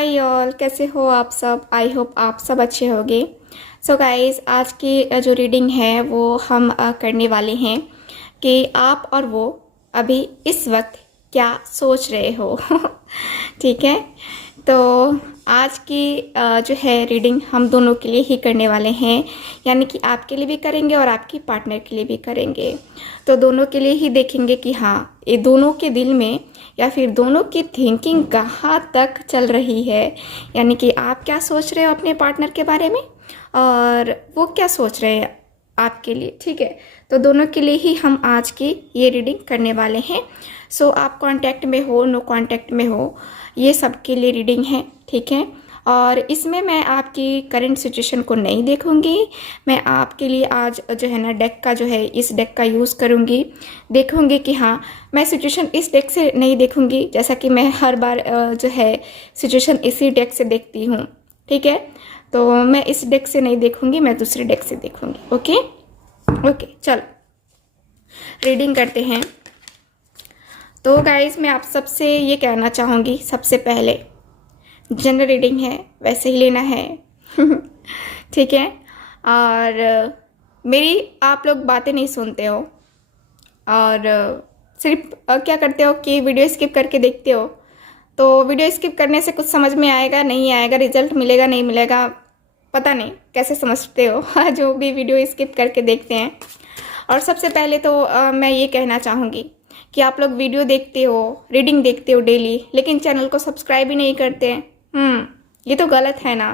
Hi all, कैसे हो आप सब। आई होप आप सब अच्छे होंगे। सो गाइस, आज की जो रीडिंग है वो हम करने वाले हैं कि आप और वो अभी इस वक्त क्या सोच रहे हो। ठीक है, तो आज की जो है रीडिंग हम दोनों के लिए ही करने वाले हैं, यानी कि आपके लिए भी करेंगे और आपकी पार्टनर के लिए भी करेंगे। तो दोनों के लिए ही देखेंगे कि हाँ, ये दोनों के दिल में या फिर दोनों की थिंकिंग कहाँ तक चल रही है, यानी कि आप क्या सोच रहे हो अपने पार्टनर के बारे में और वो क्या सोच रहे हैं आपके लिए। ठीक है, तो दोनों के लिए ही हम आज की ये रीडिंग करने वाले हैं। सो आप कांटेक्ट में हो, नो कांटेक्ट में हो, ये सब के लिए रीडिंग है। ठीक है, और इसमें मैं आपकी करंट सिचुएशन को नहीं देखूंगी। मैं आपके लिए आज जो है ना डेक का जो है, इस डेक का यूज़ करूंगी। देखूंगी कि हाँ, मैं सिचुएशन इस डेक से नहीं देखूंगी, जैसा कि मैं हर बार जो है सिचुएशन इसी डेक से देखती हूँ। ठीक है, तो मैं इस डेक से नहीं देखूंगी, मैं दूसरे डेक से देखूंगी। ओके ओके, चलो रीडिंग करते हैं। तो गाइज, मैं आप सबसे ये कहना चाहूँगी, सबसे पहले जनरल रीडिंग है, वैसे ही लेना है। ठीक है, और मेरी आप लोग बातें नहीं सुनते हो और सिर्फ क्या करते हो कि वीडियो स्किप करके देखते हो। तो वीडियो स्किप करने से कुछ समझ में आएगा नहीं आएगा, रिजल्ट मिलेगा नहीं मिलेगा, पता नहीं कैसे समझते हो जो भी वीडियो स्किप करके देखते हैं। और सबसे पहले तो मैं ये कहना चाहूँगी कि आप लोग वीडियो देखते हो, रीडिंग देखते हो डेली, लेकिन चैनल को सब्सक्राइब ही नहीं करते हैं। ये तो गलत है ना।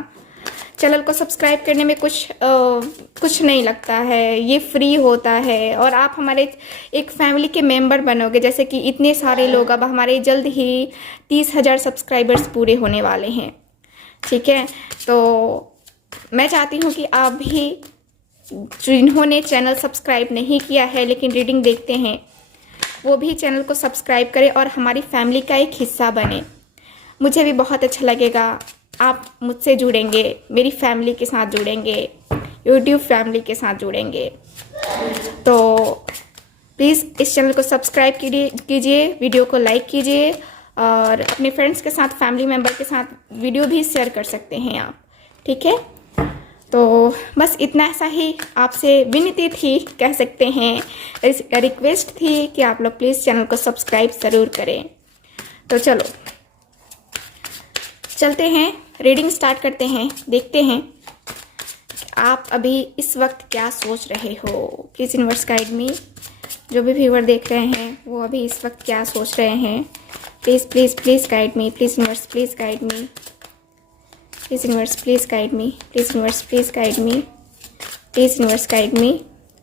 चैनल को सब्सक्राइब करने में कुछ नहीं लगता है, ये फ्री होता है और आप हमारे एक फैमिली के मेंबर बनोगे। जैसे कि इतने सारे लोग, अब हमारे जल्द ही 30,000 सब्सक्राइबर्स पूरे होने वाले हैं। ठीक है, तो मैं चाहती हूँ कि आप भी जिन्होंने चैनल सब्सक्राइब नहीं किया है लेकिन रीडिंग देखते हैं, वो भी चैनल को सब्सक्राइब करें और हमारी फैमिली का एक हिस्सा बने। मुझे भी बहुत अच्छा लगेगा, आप मुझसे जुड़ेंगे, मेरी फैमिली के साथ जुड़ेंगे, यूट्यूब फैमिली के साथ जुड़ेंगे। तो प्लीज़ इस चैनल को सब्सक्राइब कीजिए, वीडियो को लाइक कीजिए और अपने फ्रेंड्स के साथ, फैमिली मेम्बर के साथ वीडियो भी शेयर कर सकते हैं आप। ठीक है, तो बस इतना सा ही आपसे विनती थी, कह सकते हैं रिक्वेस्ट थी कि आप लोग प्लीज़ चैनल को सब्सक्राइब ज़रूर करें। तो चलो चलते हैं, रीडिंग स्टार्ट करते हैं, देखते हैं आप अभी इस वक्त क्या सोच रहे हो। प्लीज़ यूनिवर्स गाइड मी। जो भी व्यूअर देख रहे हैं वो अभी इस वक्त क्या सोच रहे हैं, please please please guide me. Please universe please guide me. Please universe please guide me. Please universe please guide me. Please universe guide me.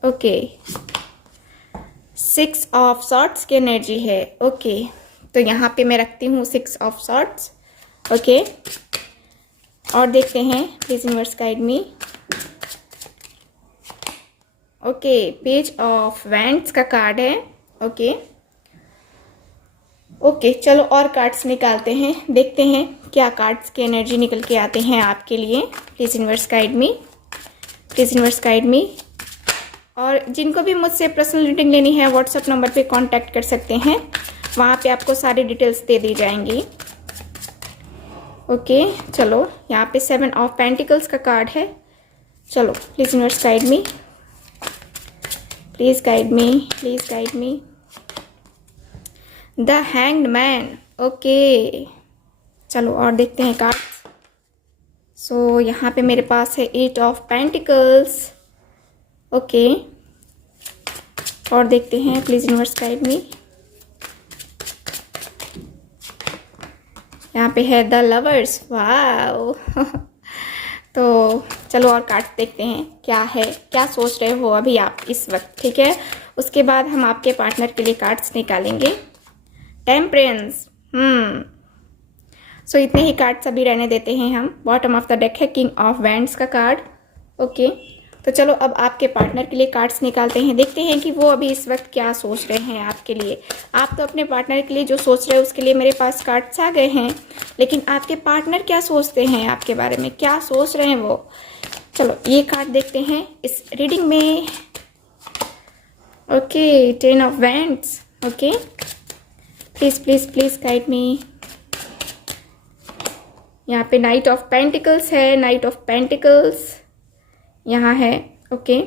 Okay, 6 of swords की एनर्जी है। ओके, तो यहाँ पे मैं रखती हूँ 6 ऑफ सॉर्ट्स। ओके, और देखते हैं, please universe guide me. Okay, page of wands का कार्ड है। ओके ओके, चलो और कार्ड्स निकालते हैं, देखते हैं क्या कार्ड्स की एनर्जी निकल के आते हैं आपके लिए। Please universe guide me. Please universe guide मी। और जिनको भी मुझसे पर्सनल रीडिंग लेनी है, व्हाट्सएप नंबर पे कांटेक्ट कर सकते हैं, वहाँ पे आपको सारी डिटेल्स दे दी जाएंगी। ओके, चलो यहाँ पे 7 ऑफ पेंटिकल्स का कार्ड है। चलो please universe guide me. Please guide me. Please guide me. The hanged man. Okay, चलो और देखते हैं कार्ड्स। सो यहाँ पे मेरे पास है 8 ऑफ पेंटिकल्स। ओके, और देखते हैं, प्लीज़ यूनिवर्स गाइड मी। यहाँ पे है द लवर्स। वाओ। तो चलो और कार्ड्स देखते हैं क्या है, क्या सोच रहे हो अभी आप इस वक्त। ठीक है, उसके बाद हम आपके पार्टनर के लिए कार्ड्स निकालेंगे। टेम्परेंस। सो इतने ही कार्ड्स अभी रहने देते हैं हम। बॉटम ऑफ द डेक है किंग ऑफ वैंड्स का कार्ड। ओके, तो चलो अब आपके पार्टनर के लिए कार्ड्स निकालते हैं, देखते हैं कि वो अभी इस वक्त क्या सोच रहे हैं आपके लिए। आप तो अपने पार्टनर के लिए जो सोच रहे हो उसके लिए मेरे पास कार्ड्स आ गए हैं, लेकिन आपके पार्टनर क्या सोचते हैं आपके बारे में, क्या सोच रहे हैं वो। चलो ये कार्ड देखते हैं इस रीडिंग में। Okay, 10 of wands. Okay, please please please guide मी। यहाँ पे नाइट ऑफ पेंटिकल्स है, नाइट ऑफ पेंटिकल्स यहाँ है। ओके,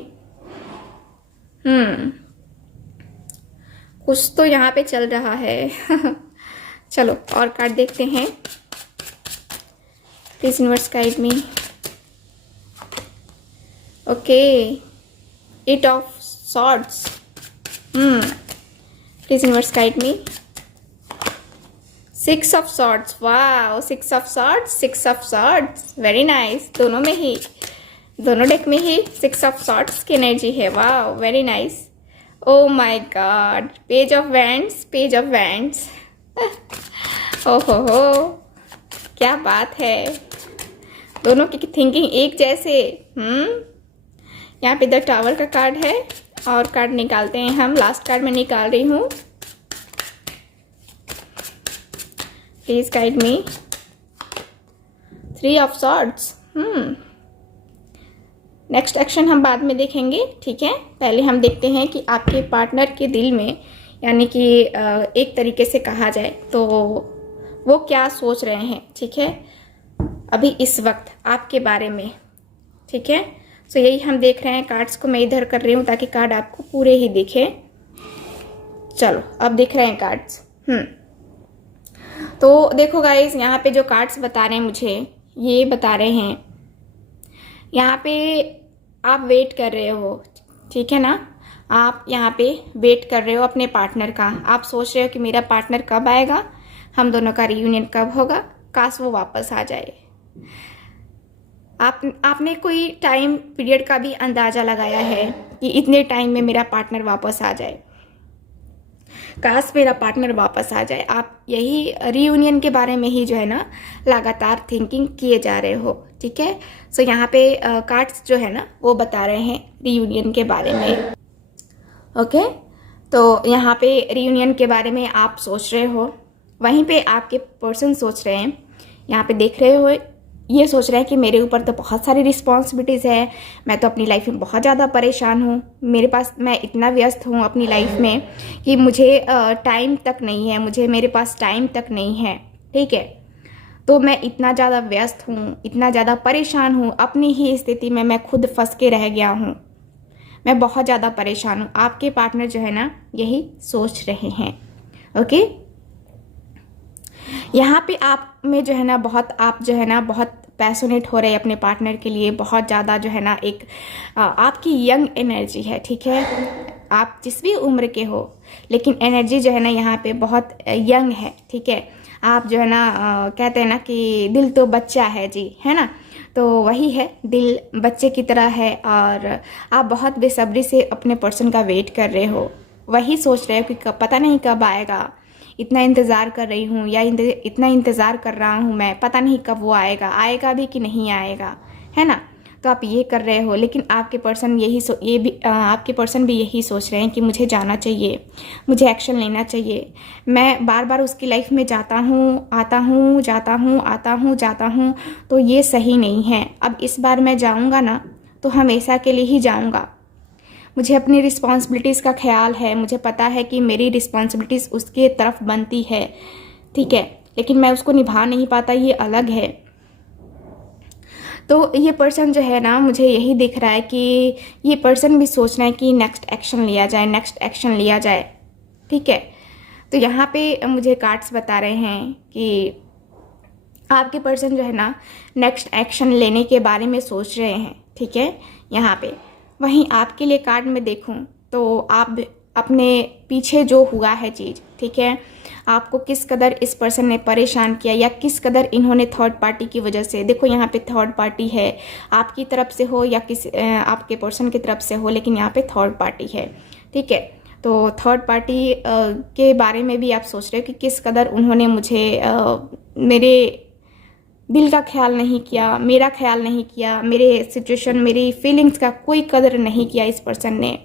कुछ तो यहाँ पे चल रहा है। चलो और कार्ड देखते हैं। Please universe guide me. Okay, eight of swords. Please universe guide me. Six of swords. Wow, six of swords, six of swords, very nice. दोनों में ही, दोनों डेक में ही सिक्स ऑफ सॉर्ड्स की एनर्जी है। Wow, very nice. Oh my God, page of wands, page of wands. ओहो, क्या बात है, दोनों की थिंकिंग एक जैसे। यहाँ पे द टावर का कार्ड है और कार्ड निकालते हैं हम। लास्ट कार्ड मैं निकाल रही हूँ। Please guide me. Three of swords. Next action हम बाद में देखेंगे, ठीक है। पहले हम देखते हैं कि आपके पार्टनर के दिल में, यानी कि एक तरीके से कहा जाए तो वो क्या सोच रहे हैं, ठीक है, अभी इस वक्त आपके बारे में, ठीक है। सो यही हम देख रहे हैं। कार्ड्स को मैं इधर कर रही हूँ ताकि कार्ड आपको पूरे ही दिखे। चलो अब देख रहे हैं कार्ड्स। तो देखो गाइस, यहाँ पे जो कार्ड्स बता रहे हैं मुझे, ये बता रहे हैं यहाँ पे आप वेट कर रहे हो, ठीक है ना। आप यहाँ पे वेट कर रहे हो अपने पार्टनर का। आप सोच रहे हो कि मेरा पार्टनर कब आएगा, हम दोनों का रियूनियन कब होगा, काश वो वापस आ जाए। आपने कोई टाइम पीरियड का भी अंदाज़ा लगाया है कि इतने टाइम में मेरा पार्टनर वापस आ जाए, काश मेरा पार्टनर वापस आ जाए। आप यही रियूनियन के बारे में ही जो है ना लगातार थिंकिंग किए जा रहे हो, ठीक है। सो यहाँ पे कार्ड्स जो है ना वो बता रहे हैं रियूनियन के बारे में। ओके, तो यहाँ पे रियूनियन के बारे में आप सोच रहे हो, वहीं पे आपके पर्सन सोच रहे हैं। यहाँ पे देख रहे हो, ये सोच रहे हैं कि मेरे ऊपर तो बहुत सारी रिस्पॉन्सिबिलिटीज़ है, मैं तो अपनी लाइफ में बहुत ज़्यादा परेशान हूँ, मेरे पास, मैं इतना व्यस्त हूँ अपनी लाइफ में कि मुझे टाइम तक नहीं है, मेरे पास टाइम तक नहीं है, ठीक है। तो मैं इतना ज़्यादा व्यस्त हूँ, इतना ज़्यादा परेशान हूँ, अपनी ही स्थिति में मैं खुद फंस के रह गया हूँ, मैं बहुत ज़्यादा परेशान हूँ। आपके पार्टनर जो है ना यही सोच रहे हैं। ओके, यहाँ पे आप में जो है ना आप जो है ना बहुत पैशनेट हो रहे हैं अपने पार्टनर के लिए, बहुत ज़्यादा जो है ना एक आपकी यंग एनर्जी है, ठीक है। आप जिस भी उम्र के हो, लेकिन एनर्जी जो है ना यहाँ पे बहुत यंग है, ठीक है। आप जो है ना कहते हैं ना कि दिल तो बच्चा है जी, है ना, तो वही है, दिल बच्चे की तरह है और आप बहुत बेसब्री से अपने पर्सन का वेट कर रहे हो, वही सोच रहे हो कि पता नहीं कब आएगा, इतना इंतज़ार कर रही हूँ या इतना इंतज़ार कर रहा हूँ मैं, पता नहीं कब वो आएगा, आएगा भी कि नहीं आएगा, है ना। तो आप ये कर रहे हो, लेकिन आपके पर्सन आपके पर्सन भी यही सोच रहे हैं कि मुझे जाना चाहिए, मुझे एक्शन लेना चाहिए। मैं बार बार उसकी लाइफ में जाता हूँ, आता हूँ, जाता हूँ, आता हूँ, जाता हूँ, तो ये सही नहीं है। अब इस बार मैं जाऊँगा ना तो हमेशा के लिए ही जाऊँगा। मुझे अपनी रिस्पॉन्सिबिलिटीज़ का ख्याल है, मुझे पता है कि मेरी रिस्पॉन्सिबिलिटीज़ उसके तरफ बनती है, ठीक है, लेकिन मैं उसको निभा नहीं पाता, ये अलग है। तो ये पर्सन जो है ना, मुझे यही दिख रहा है कि ये पर्सन भी सोच रहा है कि नेक्स्ट एक्शन लिया जाए, नेक्स्ट एक्शन लिया जाए, ठीक है। तो यहाँ पे मुझे कार्ड्स बता रहे हैं कि आपके पर्सन जो है ना नेक्स्ट एक्शन लेने के बारे में सोच रहे हैं, ठीक है। यहाँ पे वहीं आपके लिए कार्ड में देखूं तो आप अपने पीछे जो हुआ है चीज़, ठीक है, आपको किस कदर इस पर्सन ने परेशान किया या किस कदर इन्होंने थर्ड पार्टी की वजह से, देखो यहाँ पे थर्ड पार्टी है, आपकी तरफ से हो या आपके पर्सन की तरफ से हो, लेकिन यहाँ पे थर्ड पार्टी है, ठीक है। तो थर्ड पार्टी के बारे में भी आप सोच रहे हो कि किस कदर उन्होंने मुझे मेरे दिल का ख्याल नहीं किया, मेरा ख्याल नहीं किया, मेरे सिचुएशन, मेरी फीलिंग्स का कोई कदर नहीं किया इस पर्सन ने,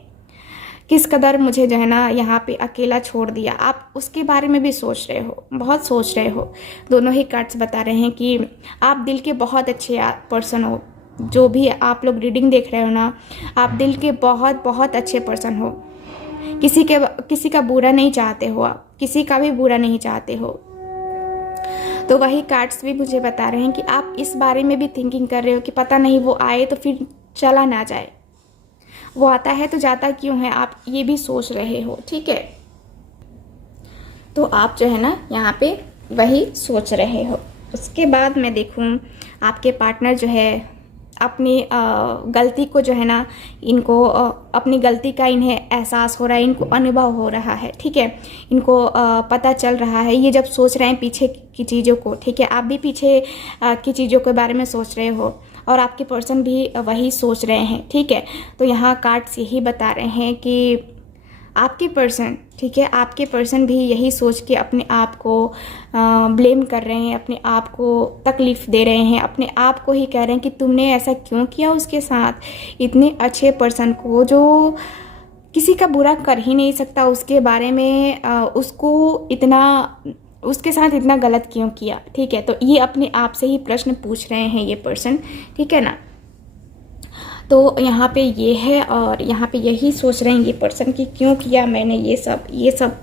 किस कदर मुझे जो है ना यहाँ पे अकेला छोड़ दिया। आप उसके बारे में भी सोच रहे हो, बहुत सोच रहे हो। दोनों ही कार्ड्स बता रहे हैं कि आप दिल के बहुत अच्छे पर्सन हो, जो भी आप लोग रीडिंग देख रहे हो ना, आप दिल के बहुत बहुत अच्छे पर्सन हो, किसी का बुरा नहीं चाहते हो, आप किसी का भी बुरा नहीं चाहते हो। तो वही कार्ड्स भी मुझे बता रहे हैं कि आप इस बारे में भी थिंकिंग कर रहे हो कि पता नहीं वो आए तो फिर चला ना जाए, वो आता है तो जाता क्यों है, आप ये भी सोच रहे हो। ठीक है, तो आप जो है ना यहाँ पे वही सोच रहे हो। उसके बाद मैं देखूँ आपके पार्टनर जो है अपनी गलती को जो है ना, इनको अपनी गलती का इन्हें एहसास हो रहा है, इनको अनुभव हो रहा है। ठीक है, इनको पता चल रहा है, ये जब सोच रहे हैं पीछे की चीज़ों को। ठीक है, आप भी पीछे की चीज़ों के बारे में सोच रहे हो और आपके पर्सन भी वही सोच रहे हैं। ठीक है, तो यहाँ कार्ड्स यही बता रहे हैं कि आपके पर्सन, ठीक है, आपके पर्सन भी यही सोच के अपने आप को ब्लेम कर रहे हैं, अपने आप को तकलीफ़ दे रहे हैं, अपने आप को ही कह रहे हैं कि तुमने ऐसा क्यों किया उसके साथ। इतने अच्छे पर्सन को जो किसी का बुरा कर ही नहीं सकता, उसके बारे में उसको इतना, उसके साथ इतना गलत क्यों किया। ठीक है, तो ये अपने आप से ही प्रश्न पूछ रहे हैं ये पर्सन। ठीक है ना, तो यहाँ पे ये है और यहाँ पे यही सोच रहे हैं ये पर्सन कि क्यों किया मैंने ये सब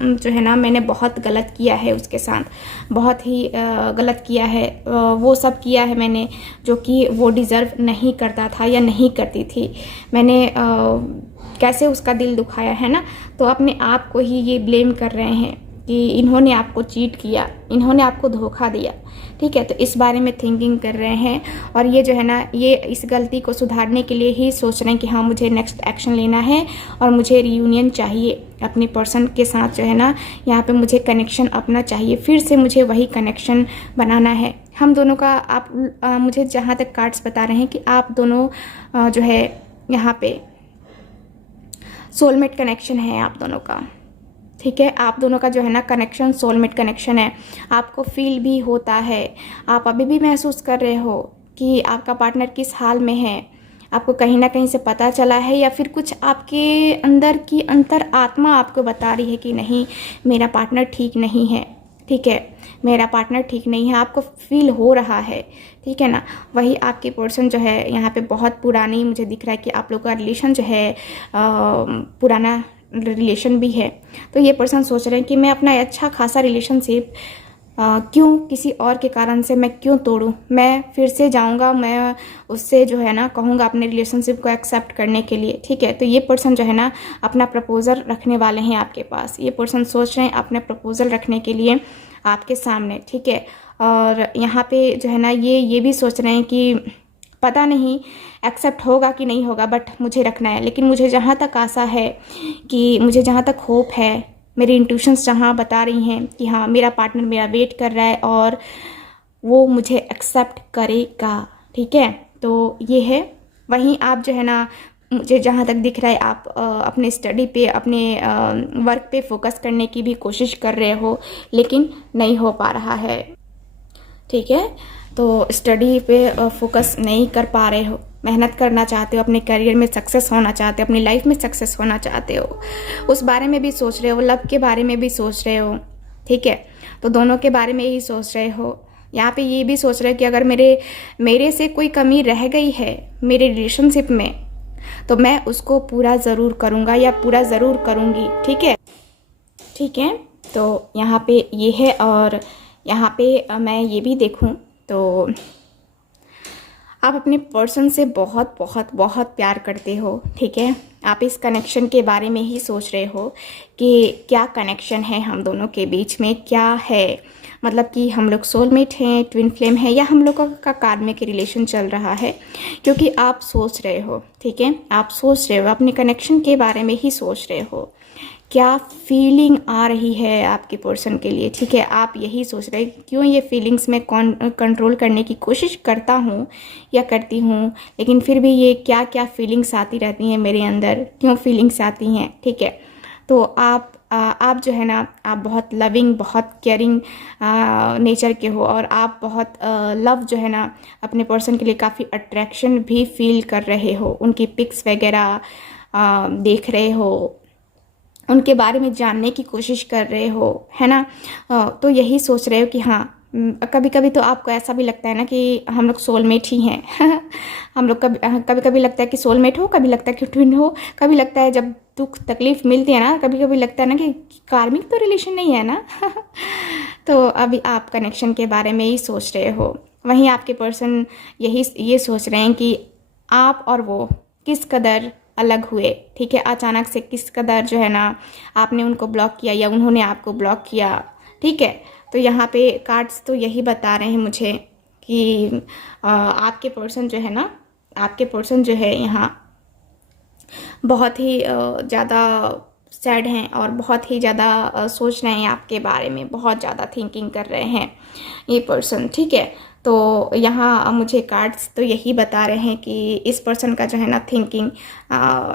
जो है ना, मैंने बहुत गलत किया है उसके साथ, बहुत ही गलत किया है। वो सब किया है मैंने जो कि वो डिज़र्व नहीं करता था या नहीं करती थी। मैंने कैसे उसका दिल दुखाया है ना, तो अपने आप को ही ये ब्लेम कर रहे हैं कि इन्होंने आपको चीट किया, इन्होंने आपको धोखा दिया। ठीक है, तो इस बारे में थिंकिंग कर रहे हैं और ये जो है ना, ये इस गलती को सुधारने के लिए ही सोच रहे हैं कि हाँ मुझे नेक्स्ट एक्शन लेना है और मुझे रियूनियन चाहिए अपने पर्सन के साथ। जो है ना, यहाँ पे मुझे कनेक्शन अपना चाहिए, फिर से मुझे वही कनेक्शन बनाना है हम दोनों का। आप मुझे जहाँ तक कार्ड्स बता रहे हैं कि आप दोनों जो है यहाँ पे सोलमेट कनेक्शन है आप दोनों का। ठीक है, आप दोनों का जो है ना कनेक्शन सोलमेट कनेक्शन है। आपको फील भी होता है, आप अभी भी महसूस कर रहे हो कि आपका पार्टनर किस हाल में है। आपको कहीं ना कहीं से पता चला है या फिर कुछ आपके अंदर की अंतर आत्मा आपको बता रही है कि नहीं मेरा पार्टनर ठीक नहीं है। ठीक है, मेरा पार्टनर ठीक नहीं है, आपको फील हो रहा है। ठीक है ना, वही आपके पर्सन जो है यहाँ पे बहुत पुरानी, मुझे दिख रहा है कि आप लोग का रिलेशन जो है पुराना रिलेशन भी है। तो ये पर्सन सोच रहे हैं कि मैं अपना अच्छा खासा रिलेशनशिप क्यों किसी और के कारण से मैं क्यों तोड़ूं। मैं फिर से जाऊंगा, मैं उससे जो है ना कहूँगा अपने रिलेशनशिप को एक्सेप्ट करने के लिए। ठीक है, तो ये पर्सन जो है ना अपना प्रपोज़ल रखने वाले हैं आपके पास। ये पर्सन सोच रहे हैं अपने प्रपोज़ल रखने के लिए आपके सामने। ठीक है, और यहाँ पे जो है ना ये भी सोच रहे हैं कि पता नहीं एक्सेप्ट होगा कि नहीं होगा, बट मुझे रखना है। लेकिन मुझे जहाँ तक आशा है, कि मुझे जहाँ तक होप है, मेरी इंट्यूशंस जहाँ बता रही हैं कि हाँ मेरा पार्टनर मेरा वेट कर रहा है और वो मुझे एक्सेप्ट करेगा। ठीक है, तो ये है। वहीं आप जो है ना, मुझे जहाँ तक दिख रहा है आप अपने स्टडी पे, अपने वर्क पे फोकस करने की भी कोशिश कर रहे हो, लेकिन नहीं हो पा रहा है। ठीक है, तो स्टडी पे फोकस नहीं कर पा रहे हो, मेहनत करना चाहते हो, अपने करियर में सक्सेस होना चाहते हो, अपनी लाइफ में सक्सेस होना चाहते हो, उस बारे में भी सोच रहे हो, लव के बारे में भी सोच रहे हो। ठीक है, तो दोनों के बारे में ही सोच रहे हो। यहाँ पे ये भी सोच रहे हो कि अगर मेरे से कोई कमी रह गई है मेरे रिलेशनशिप में, तो मैं उसको पूरा ज़रूर करूँगा या पूरा ज़रूर करूँगी। ठीक है, ठीक है, तो यहाँ पे ये है। और यहाँ पे मैं ये भी देखूँ तो आप अपने पर्सन से बहुत बहुत बहुत प्यार करते हो। ठीक है, आप इस कनेक्शन के बारे में ही सोच रहे हो कि क्या कनेक्शन है हम दोनों के बीच में, क्या है, मतलब कि हम लोग सोलमेट हैं, ट्विन फ्लेम है, या हम लोगों का कार्मिक रिलेशन चल रहा है। क्योंकि आप सोच रहे हो, ठीक है, आप सोच रहे हो अपने कनेक्शन के बारे में ही सोच रहे हो, क्या फीलिंग आ रही है आपके पर्सन के लिए। ठीक है, आप यही सोच रहे हैं क्यों ये फीलिंग्स में कंट्रोल करने की कोशिश करता हूँ या करती हूँ, लेकिन फिर भी ये क्या क्या फीलिंग्स आती रहती हैं मेरे अंदर, क्यों फीलिंग्स आती हैं। ठीक है, तो आप जो है ना, आप बहुत लविंग, बहुत केयरिंग नेचर के हो और आप बहुत लव जो है ना अपने पर्सन के लिए काफ़ी अट्रैक्शन भी फील कर रहे हो। उनकी पिक्स वगैरह देख रहे हो, उनके बारे में जानने की कोशिश कर रहे हो, है ना। तो यही सोच रहे हो कि हाँ कभी कभी तो आपको ऐसा भी लगता है ना कि हम लोग सोलमेट ही हैं। हम लोग कभी कभी लगता है कि सोलमेट हो, कभी लगता है कि ट्विन हो, कभी लगता है जब दुख तकलीफ मिलती है ना, कभी कभी लगता है ना कि कार्मिक तो रिलेशन नहीं है ना। तो अभी आप कनेक्शन के बारे में ही सोच रहे हो, वहीं आपके पर्सन ये सोच रहे हैं कि आप और वो किस कदर अलग हुए, ठीक है। अचानक से किस कदर जो है ना आपने उनको ब्लॉक किया या उन्होंने आपको ब्लॉक किया, ठीक है। तो यहाँ पे कार्ड्स तो यही बता रहे हैं मुझे कि आपके पर्सन जो है ना, आपके पर्सन जो है यहाँ बहुत ही ज़्यादा सैड हैं और बहुत ही ज़्यादा सोच रहे हैं आपके बारे में, बहुत ज़्यादा थिंकिंग कर रहे हैं ये पर्सन, ठीक है। तो यहाँ मुझे कार्ड्स तो यही बता रहे हैं कि इस पर्सन का जो है ना थिंकिंग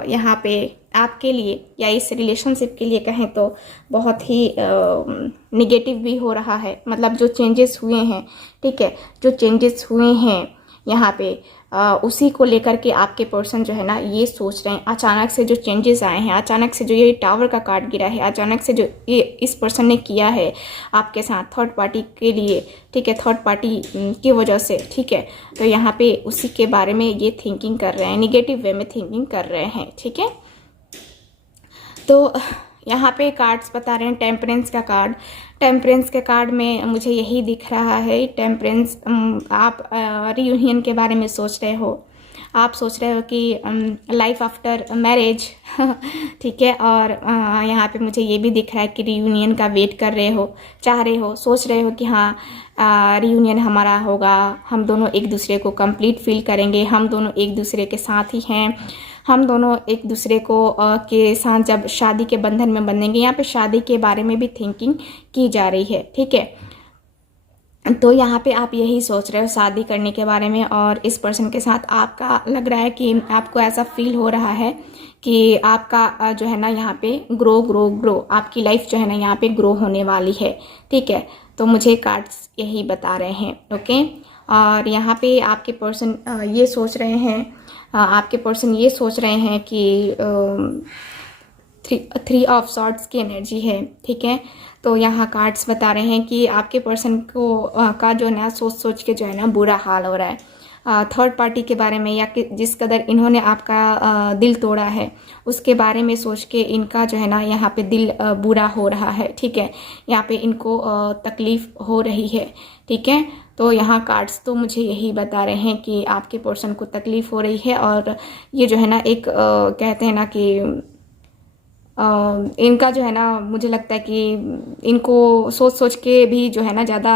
यहाँ पे आपके लिए या इस रिलेशनशिप के लिए कहें तो बहुत ही निगेटिव भी हो रहा है। मतलब जो चेंजेस हुए हैं, ठीक है, जो चेंजेस हुए हैं यहाँ पे उसी को लेकर के आपके पर्सन जो है ना ये सोच रहे हैं। अचानक से जो चेंजेस आए हैं, अचानक से जो ये टावर का कार्ड गिरा है, अचानक से जो ये इस पर्सन ने किया है आपके साथ थर्ड पार्टी के लिए, ठीक है, थर्ड पार्टी की वजह से, ठीक है। तो यहाँ पे उसी के बारे में ये थिंकिंग कर रहे हैं, निगेटिव वे में थिंकिंग कर रहे हैं, ठीक है। तो यहाँ पे कार्ड्स बता रहे हैं टेम्परेंस का कार्ड। टेम्परेंस के कार्ड में मुझे यही दिख रहा है, टेम्परेंस, आप रियूनियन के बारे में सोच रहे हो, आप सोच रहे हो कि लाइफ आफ्टर मैरिज, ठीक है। और यहाँ पे मुझे ये भी दिख रहा है कि रियूनियन का वेट कर रहे हो, चाह रहे हो, सोच रहे हो कि हाँ रियूनियन हमारा होगा, हम दोनों एक दूसरे को कंप्लीट फील करेंगे, हम दोनों एक दूसरे के साथ ही हैं, हम दोनों एक दूसरे को के साथ जब शादी के बंधन में बंधेंगे। यहाँ पे शादी के बारे में भी थिंकिंग की जा रही है, ठीक है। तो यहाँ पे आप यही सोच रहे हो शादी करने के बारे में, और इस पर्सन के साथ आपका लग रहा है कि आपको ऐसा फील हो रहा है कि आपका जो है ना यहाँ पे ग्रो आपकी लाइफ जो है ना यहाँ पे ग्रो होने वाली है, ठीक है। तो मुझे कार्ड्स यही बता रहे हैं, ओके। और यहाँ पे आपके पर्सन ये सोच रहे हैं, आपके पर्सन ये सोच रहे हैं कि थ्री ऑफ सॉर्ड्स की एनर्जी है, ठीक है। तो यहाँ कार्ड्स बता रहे हैं कि आपके पर्सन को का जो है ना सोच के जो है ना बुरा हाल हो रहा है थर्ड पार्टी के बारे में, या कि जिस कदर इन्होंने आपका दिल तोड़ा है उसके बारे में सोच के इनका जो है ना यहाँ पे दिल बुरा हो रहा है, ठीक है। यहाँ पे इनको तकलीफ हो रही है, ठीक है। तो यहाँ कार्ड्स तो मुझे यही बता रहे हैं कि आपके पर्सन को तकलीफ हो रही है, और ये जो है ना एक कहते हैं ना कि इनका जो है ना मुझे लगता है कि इनको सोच के भी जो है ना ज़्यादा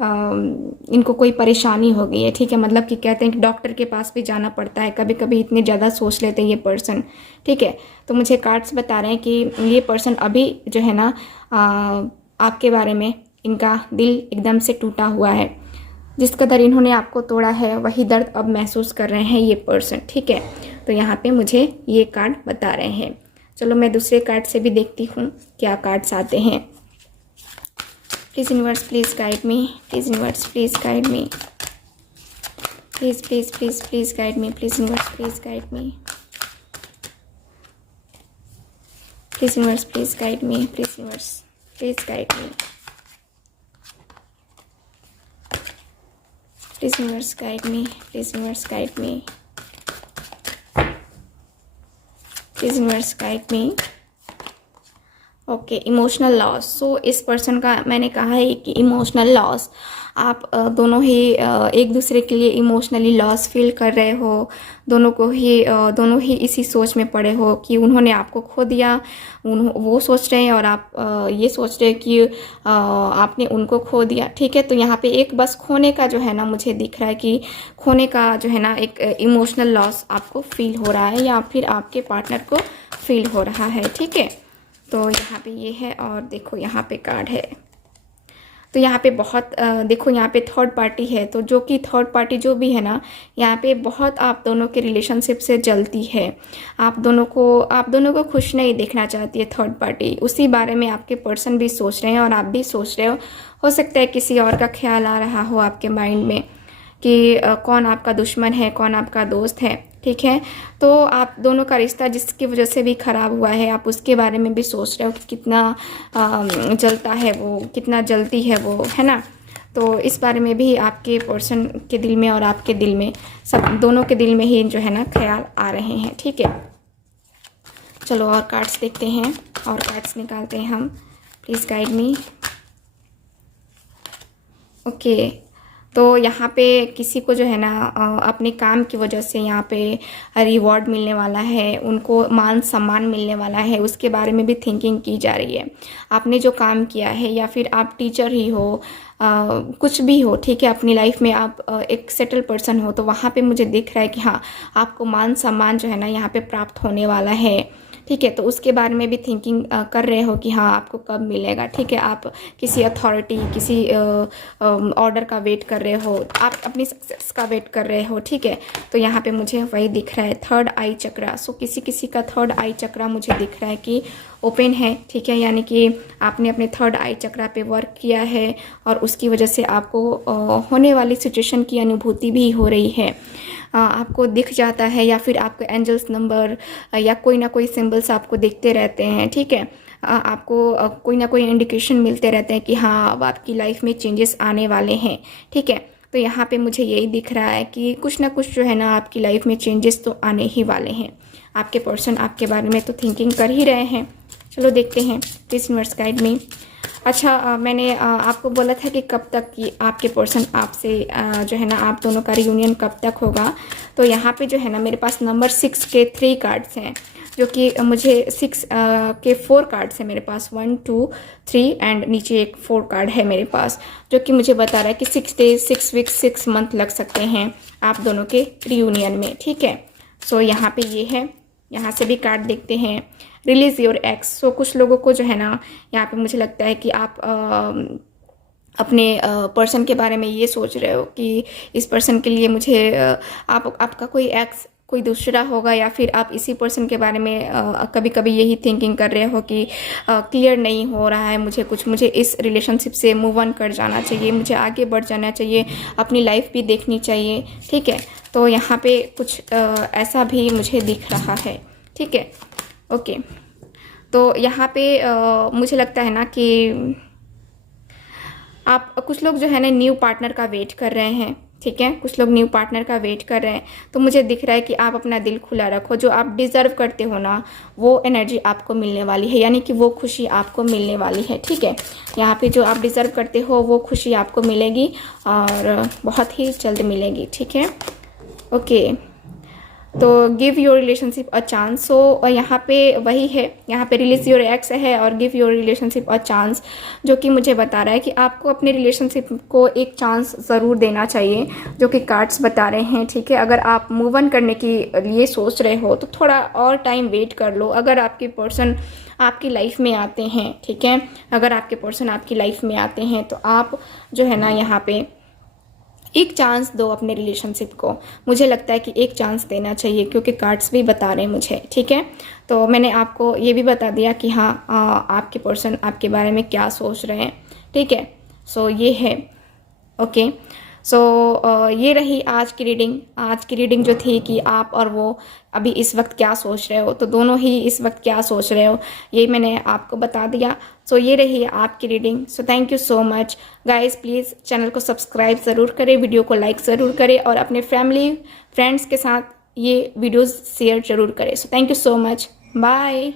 इनको कोई परेशानी हो गई है, ठीक है। मतलब कि कहते हैं कि डॉक्टर के पास भी जाना पड़ता है कभी कभी, इतने ज़्यादा सोच लेते हैं ये पर्सन, ठीक है। तो मुझे कार्ड्स बता रहे हैं कि ये पर्सन अभी जो है ना आपके बारे में इनका दिल एकदम से टूटा हुआ है, जिस कदर इन्होंने आपको तोड़ा है वही दर्द अब महसूस कर रहे हैं ये पर्सन, ठीक है। तो यहाँ पे मुझे ये कार्ड बता रहे हैं। चलो मैं दूसरे कार्ड से भी देखती हूँ क्या कार्ड्स आते हैं। Please universe please guide me, please universe please guide me, please please please please guide me, please universe please guide me, please universe please guide me, please universe please guide me, please universe guide me, please universe guide me, please universe guide me. Okay, emotional loss. So इस person का मैंने कहा है कि emotional loss, आप दोनों ही एक दूसरे के लिए इमोशनली लॉस फील कर रहे हो, दोनों ही इसी सोच में पड़े हो कि उन्होंने आपको खो दिया, वो सोच रहे हैं और आप ये सोच रहे हैं कि आपने उनको खो दिया, ठीक है। तो यहाँ पे एक बस खोने का जो है ना मुझे दिख रहा है कि खोने का जो है ना एक इमोशनल लॉस आपको फील हो रहा है, या फिर आपके पार्टनर को फील हो रहा है, ठीक है। तो यहाँ पे ये है, और देखो यहाँ पे कार्ड है। तो यहाँ पे बहुत देखो यहाँ पे थर्ड पार्टी है, तो जो कि थर्ड पार्टी जो भी है ना यहाँ पे बहुत आप दोनों के रिलेशनशिप से जलती है, आप दोनों को खुश नहीं देखना चाहती है थर्ड पार्टी। उसी बारे में आपके पर्सन भी सोच रहे हैं और आप भी सोच रहे हो सकता है किसी और का ख्याल आ रहा हो आपके माइंड में कि कौन आपका दुश्मन है, कौन आपका दोस्त है, ठीक है। तो आप दोनों का रिश्ता जिसकी वजह से भी ख़राब हुआ है, आप उसके बारे में भी सोच रहे हो कि कितना जलता है वो, कितना जलती है वो, है ना। तो इस बारे में भी आपके पर्सन के दिल में और आपके दिल में, सब दोनों के दिल में ही जो है ना ख्याल आ रहे हैं। ठीक है, चलो और कार्ड्स देखते हैं, और कार्ड्स निकालते हैं हम। Please guide me. ओके, तो यहाँ पे किसी को जो है ना अपने काम की वजह से यहाँ पे रिवॉर्ड मिलने वाला है, उनको मान सम्मान मिलने वाला है, उसके बारे में भी थिंकिंग की जा रही है। आपने जो काम किया है, या फिर आप टीचर ही हो, कुछ भी हो, ठीक है, अपनी लाइफ में आप एक सेटल पर्सन हो, तो वहाँ पे मुझे दिख रहा है कि हाँ, आपको मान सम्मान जो है ना यहाँ पे प्राप्त होने वाला है। ठीक है, तो उसके बारे में भी थिंकिंग कर रहे हो कि हाँ आपको कब मिलेगा। ठीक है, आप किसी अथॉरिटी, किसी ऑर्डर का वेट कर रहे हो, आप अपनी सक्सेस का वेट कर रहे हो। ठीक है, तो यहाँ पे मुझे वही दिख रहा है, थर्ड आई चक्रा। सो किसी किसी का थर्ड आई चक्रा मुझे दिख रहा है कि ओपन है। ठीक है, यानी कि आपने अपने थर्ड आई चक्रा पे वर्क किया है, और उसकी वजह से आपको होने वाली सिचुएशन की अनुभूति भी हो रही है। आपको दिख जाता है, या फिर आपको एंजल्स नंबर या कोई ना कोई सिंबल्स आपको दिखते रहते हैं। ठीक है, आपको कोई ना कोई इंडिकेशन मिलते रहते हैं कि हाँ अब आपकी लाइफ में चेंजेस आने वाले हैं। ठीक है, तो यहाँ पे मुझे यही दिख रहा है कि कुछ ना कुछ जो है ना आपकी लाइफ में चेंजेस तो आने ही वाले हैं। आपके पर्सन आपके बारे में तो थिंकिंग कर ही रहे हैं। चलो देखते हैं, प्लीज यूनिवर्स गाइड मी। अच्छा, मैंने आपको बोला था कि कब तक कि आपके पर्सन आपसे जो है ना आप दोनों का रियूनियन कब तक होगा। तो यहाँ पे जो है ना मेरे पास नंबर 6 के 3 कार्ड्स हैं, जो कि मुझे 6 के 4 कार्ड्स हैं मेरे पास, 1 2 3 एंड नीचे एक 4 कार्ड है मेरे पास, जो कि मुझे बता रहा है कि 6 डेज 6 वीक्स 6 मंथ लग सकते हैं आप दोनों के रियूनियन में। ठीक है, सो यहाँ पे ये है। यहाँ से भी कार्ड देखते हैं, रिलीज योर एक्स। सो कुछ लोगों को जो है ना यहाँ पे मुझे लगता है कि आप अपने पर्सन के बारे में ये सोच रहे हो कि इस पर्सन के लिए मुझे आपका कोई एक्स कोई दूसरा होगा, या फिर आप इसी पर्सन के बारे में कभी कभी यही थिंकिंग कर रहे हो कि क्लियर नहीं हो रहा है मुझे कुछ, मुझे इस रिलेशनशिप से मूव ऑन कर जाना चाहिए, मुझे आगे बढ़ जाना चाहिए, अपनी लाइफ भी देखनी चाहिए। ठीक है, तो यहाँ पे कुछ ऐसा भी मुझे दिख रहा है। ठीक है, ओके, तो यहाँ पे मुझे लगता है ना कि आप कुछ लोग जो है ना न्यू पार्टनर का वेट कर रहे हैं। ठीक है, कुछ लोग न्यू पार्टनर का वेट कर रहे हैं, तो मुझे दिख रहा है कि आप अपना दिल खुला रखो, जो आप डिज़र्व करते हो ना वो एनर्जी आपको मिलने वाली है, यानी कि वो खुशी आपको मिलने वाली है। ठीक है, यहाँ पे जो आप डिज़र्व करते हो वो खुशी आपको मिलेगी, और बहुत ही जल्द मिलेगी। ठीक है, ओके, तो give your relationship a chance. So यहाँ पे वही है, यहाँ पे रिलीज योर एक्स है और give your relationship a chance, जो कि मुझे बता रहा है कि आपको अपने रिलेशनशिप को एक चांस ज़रूर देना चाहिए, जो कि कार्ड्स बता रहे हैं। ठीक है, अगर आप मूव ऑन करने के लिए सोच रहे हो तो थोड़ा और टाइम वेट कर लो। अगर आपके पर्सन आपकी लाइफ में आते हैं, ठीक है, अगर आपके पर्सन आपकी लाइफ में आते हैं तो आप जो है ना यहाँ पे एक चांस दो अपने रिलेशनशिप को। मुझे लगता है कि एक चांस देना चाहिए, क्योंकि कार्ड्स भी बता रहे हैं मुझे। ठीक है, तो मैंने आपको ये भी बता दिया कि हाँ आपके पर्सन आपके बारे में क्या सोच रहे हैं। ठीक है, सो ये है। ओके, सो ये रही आज की रीडिंग। आज की रीडिंग जो थी कि आप और वो अभी इस वक्त क्या सोच रहे हो, तो दोनों ही इस वक्त क्या सोच रहे हो ये मैंने आपको बता दिया। सो ये रही आपकी reading. So thank you so much guys. Please channel को सब्सक्राइब ज़रूर करें, वीडियो को लाइक ज़रूर करें, और अपने फैमिली फ्रेंड्स के साथ ये वीडियोज़ शेयर ज़रूर करें। So thank you so much, bye.